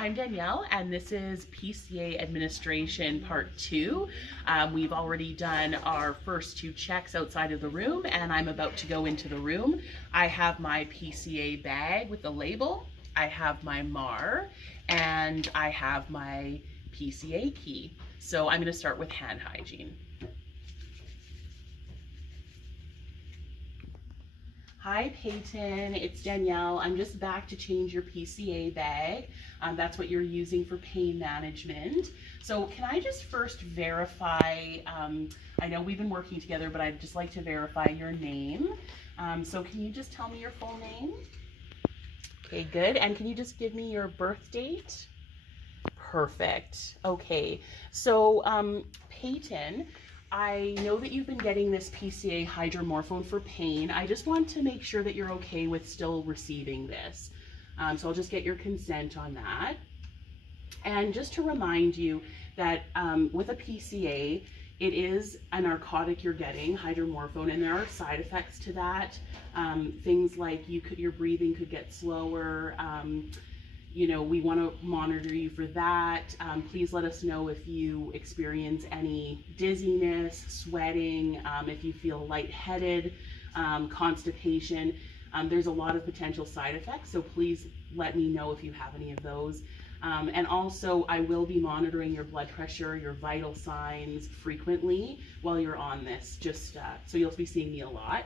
I'm Danielle, and this is PCA Administration Part 2. We've already done our first 2 checks outside of the room, and I'm about to go into the room. I have my PCA bag with the label, I have my MAR, and I have my PCA key. So I'm going to start with hand hygiene. Hi Peyton, it's Danielle. I'm just back to change your PCA bag. That's what you're using for pain management. So can I just first verify, I know we've been working together, but I'd just like to verify your name. So can you just tell me your full name? Okay, good. And can you just give me your birth date? Perfect. Okay, so Peyton, I know that you've been getting this PCA hydromorphone for pain. I just want to make sure that you're okay with still receiving this. So I'll just get your consent on that. And just to remind you that with a PCA, it is a narcotic you're getting, hydromorphone, and there are side effects to that. Things like your breathing could get slower. You know, we want to monitor you for that. Please let us know if you experience any dizziness, sweating, if you feel lightheaded, constipation. There's a lot of potential side effects, so please let me know if you have any of those. And also, I will be monitoring your blood pressure, your vital signs frequently while you're on this, just so you'll be seeing me a lot.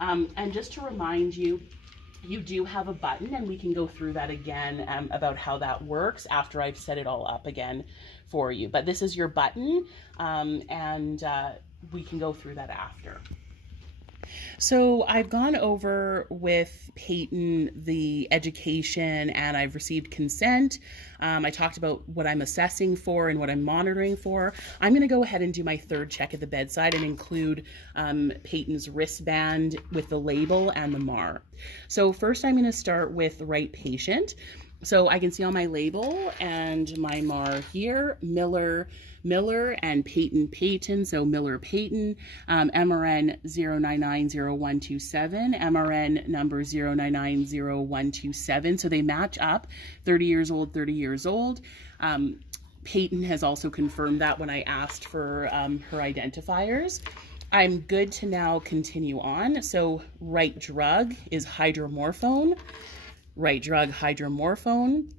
And just to remind you, you do have a button, and we can go through that again about how that works after I've set it all up again for you. But this is your button, and we can go through that after. So I've gone over with Peyton the education, and I've received consent. I talked about what I'm assessing for and what I'm monitoring for. I'm going to go ahead and do my 3rd check at the bedside and include Peyton's wristband with the label and the MAR. So first I'm going to start with the right patient. So I can see on my label and my MAR here, Miller, and Peyton, so Miller Peyton, MRN 0990127, MRN number 0990127, so they match up, 30 years old, 30 years old. Peyton has also confirmed that when I asked for her identifiers. I'm good to now continue on. So right drug is hydromorphone, right drug hydromorphone.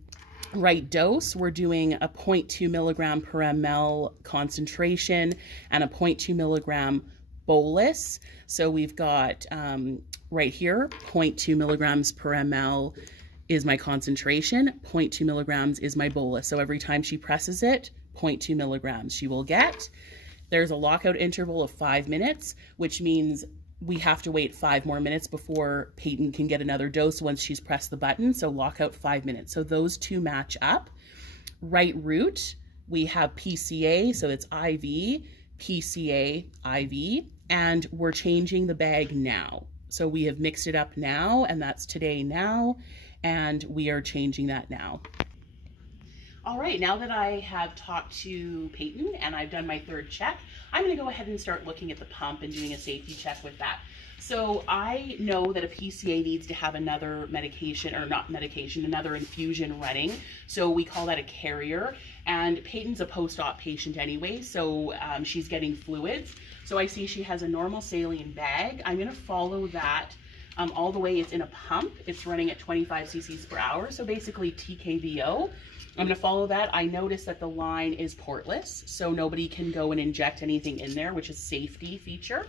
Right dose, we're doing a 0.2 milligram per ml concentration and a 0.2 milligram bolus. So we've got right here, 0.2 milligrams per ml is my concentration, 0.2 milligrams is my bolus. So every time she presses it, 0.2 milligrams she will get. There's a lockout interval of 5 minutes, which means we have to wait 5 more minutes before Peyton can get another dose once she's pressed the button. So lockout 5 minutes. So those two match up. Right route, we have PCA, so it's IV, PCA, IV, and we're changing the bag now. So we have mixed it up now, and that's today now, and we are changing that now. All right, now that I have talked to Peyton and I've done my 3rd check, I'm going to go ahead and start looking at the pump and doing a safety check with that. So I know that a PCA needs to have another medication, or not medication, another infusion running. So we call that a carrier. And Peyton's a post-op patient anyway, so she's getting fluids. So I see she has a normal saline bag. I'm going to follow that all the way. It's in a pump. It's running at 25 cc's per hour, so basically TKVO. I'm going to follow that. I notice that the line is portless, so nobody can go and inject anything in there, which is a safety feature.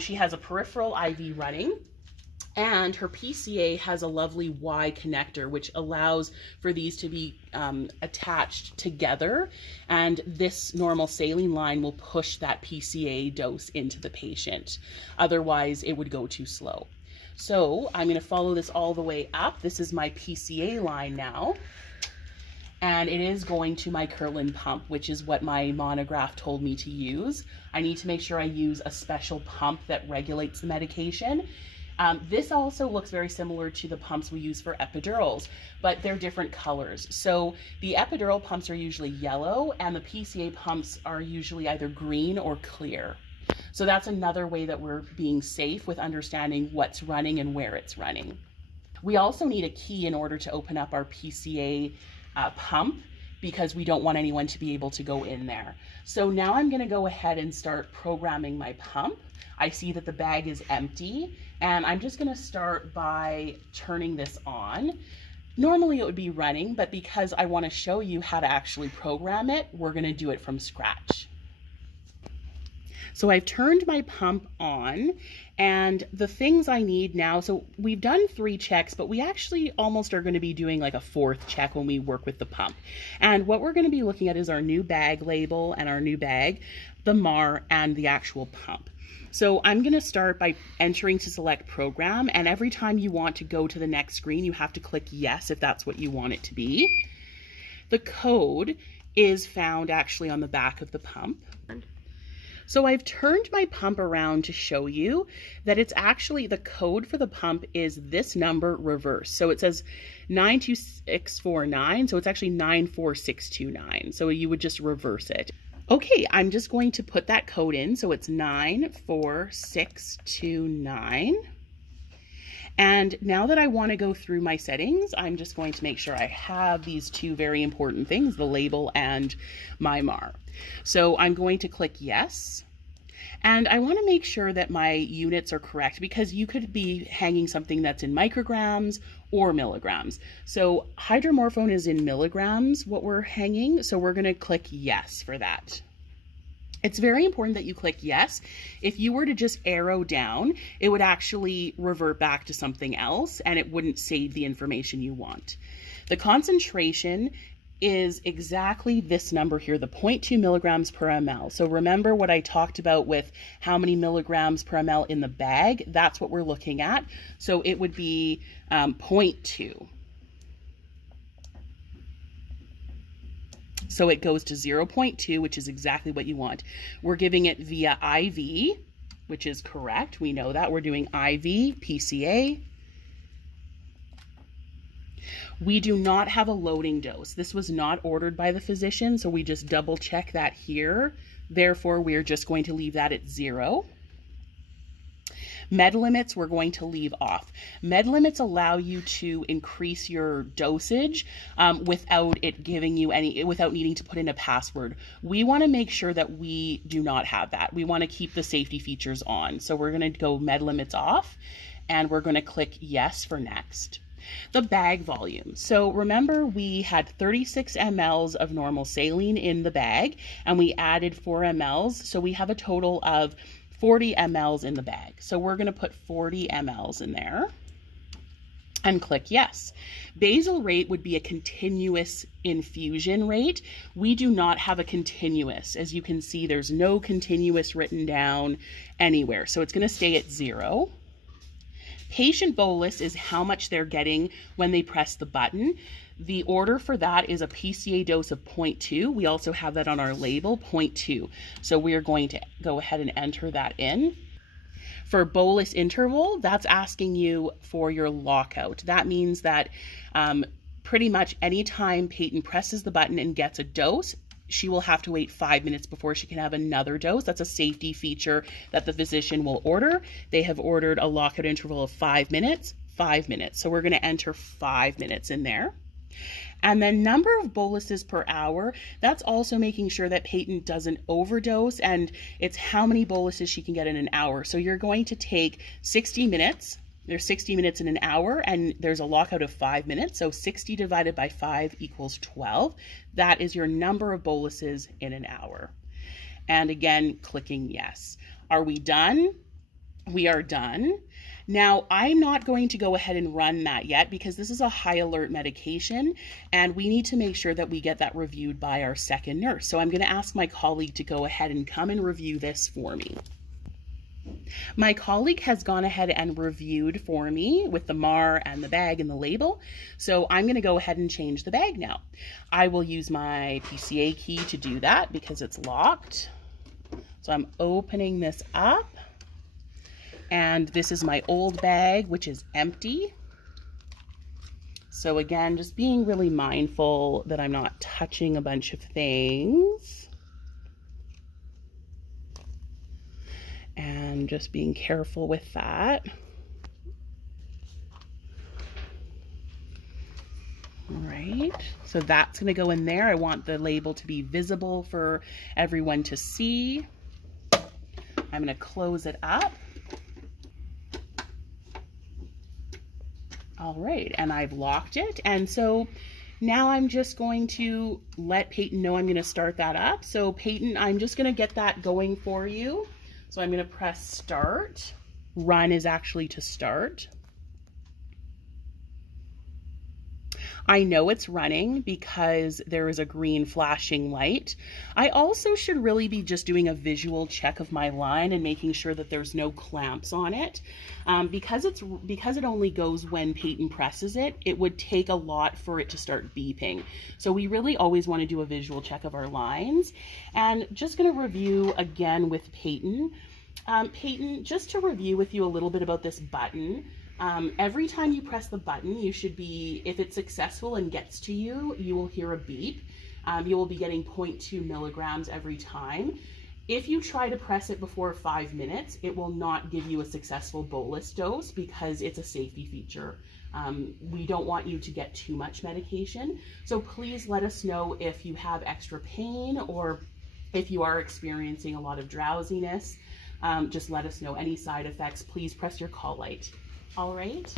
She has a peripheral IV running, and her PCA has a lovely Y connector, which allows for these to be attached together, and this normal saline line will push that PCA dose into the patient. Otherwise, it would go too slow. So I'm going to follow this all the way up. This is my PCA line now. And it is going to my Curlin pump, which is what my monograph told me to use. I need to make sure I use a special pump that regulates the medication. This also looks very similar to the pumps we use for epidurals, but they're different colors. So the epidural pumps are usually yellow, and the PCA pumps are usually either green or clear. So that's another way that we're being safe with understanding what's running and where it's running. We also need a key in order to open up our PCA pump because we don't want anyone to be able to go in there. So now I'm going to go ahead and start programming my pump. I see that the bag is empty, and I'm just going to start by turning this on. Normally it would be running, but because I want to show you how to actually program it, we're going to do it from scratch. So I've turned my pump on, and the things I need now, so we've done 3 checks, but we actually almost are going to be doing like a 4th check when we work with the pump. And what we're going to be looking at is our new bag label and our new bag, the MAR, and the actual pump. So I'm going to start by entering to select program, and every time you want to go to the next screen, you have to click yes if that's what you want it to be. The code is found actually on the back of the pump. So I've turned my pump around to show you that it's actually, the code for the pump is this number reversed. So it says 92649, so it's actually 94629. So you would just reverse it. Okay, I'm just going to put that code in. So it's 94629. And now that I want to go through my settings, I'm just going to make sure I have these 2 very important things, the label and my MAR. So I'm going to click yes. And I want to make sure that my units are correct because you could be hanging something that's in micrograms or milligrams. So hydromorphone is in milligrams, what we're hanging. So we're going to click yes for that. It's very important that you click yes. If you were to just arrow down, it would actually revert back to something else and it wouldn't save the information you want. The concentration is exactly this number here, the 0.2 milligrams per ml. So remember what I talked about with how many milligrams per ml in the bag, that's what we're looking at. So it would be 0.2. So it goes to 0.2, which is exactly what you want. We're giving it via IV, which is correct. We know that. We're doing IV, PCA. We do not have a loading dose. This was not ordered by the physician, so we just double check that here. Therefore, we're just going to leave that at 0. Med limits, we're going to leave off. Med limits allow you to increase your dosage without it giving you without needing to put in a password. We want to make sure that we do not have that. We want to keep the safety features on. So we're going to go med limits off, and we're going to click yes for next. The bag volume. So remember we had 36 mLs of normal saline in the bag, and we added 4 mLs. So we have a total of 40 mLs in the bag. So we're going to put 40 mLs in there and click yes. Basal rate would be a continuous infusion rate. We do not have a continuous. As you can see, there's no continuous written down anywhere. So it's going to stay at 0. Patient bolus is how much they're getting when they press the button. The order for that is a PCA dose of 0.2. We also have that on our label, 0.2. So we are going to go ahead and enter that in. For bolus interval, that's asking you for your lockout. That means that pretty much anytime Peyton presses the button and gets a dose, she will have to wait 5 minutes before she can have another dose. That's a safety feature that the physician will order. They have ordered a lockout interval of 5 minutes, 5 minutes. So we're going to enter 5 minutes in there. And then number of boluses per hour, that's also making sure that Peyton doesn't overdose, and it's how many boluses she can get in an hour. So you're going to take 60 minutes. There's 60 minutes in an hour, and there's a lockout of 5 minutes. So 60 divided by 5 equals 12. That is your number of boluses in an hour. And again, clicking yes. Are we done? We are done. Now, I'm not going to go ahead and run that yet because this is a high alert medication, and we need to make sure that we get that reviewed by our second nurse. So I'm going to ask my colleague to go ahead and come and review this for me. My colleague has gone ahead and reviewed for me with the MAR and the bag and the label. So I'm going to go ahead and change the bag now. I will use my PCA key to do that because it's locked. So I'm opening this up. And this is my old bag, which is empty. So again, just being really mindful that I'm not touching a bunch of things. And just being careful with that. All right, so that's going to go in there. I want the label to be visible for everyone to see. I'm going to close it up. All right, and I've locked it. And so now I'm just going to let Peyton know I'm going to start that up. So Peyton, I'm just going to get that going for you. So I'm going to press start. Run is actually to start. I know it's running because there is a green flashing light. I also should really be just doing a visual check of my line and making sure that there's no clamps on it. Because it only goes when Peyton presses it, it would take a lot for it to start beeping. So we really always want to do a visual check of our lines. And just going to review again with Peyton. Peyton, just to review with you a little bit about this button. Every time you press the button, you should be, if it's successful and gets to you, you will hear a beep. You will be getting 0.2 milligrams every time. If you try to press it before 5 minutes, it will not give you a successful bolus dose because it's a safety feature. We don't want you to get too much medication. So please let us know if you have extra pain or if you are experiencing a lot of drowsiness. Just let us know any side effects. Please press your call light. All right.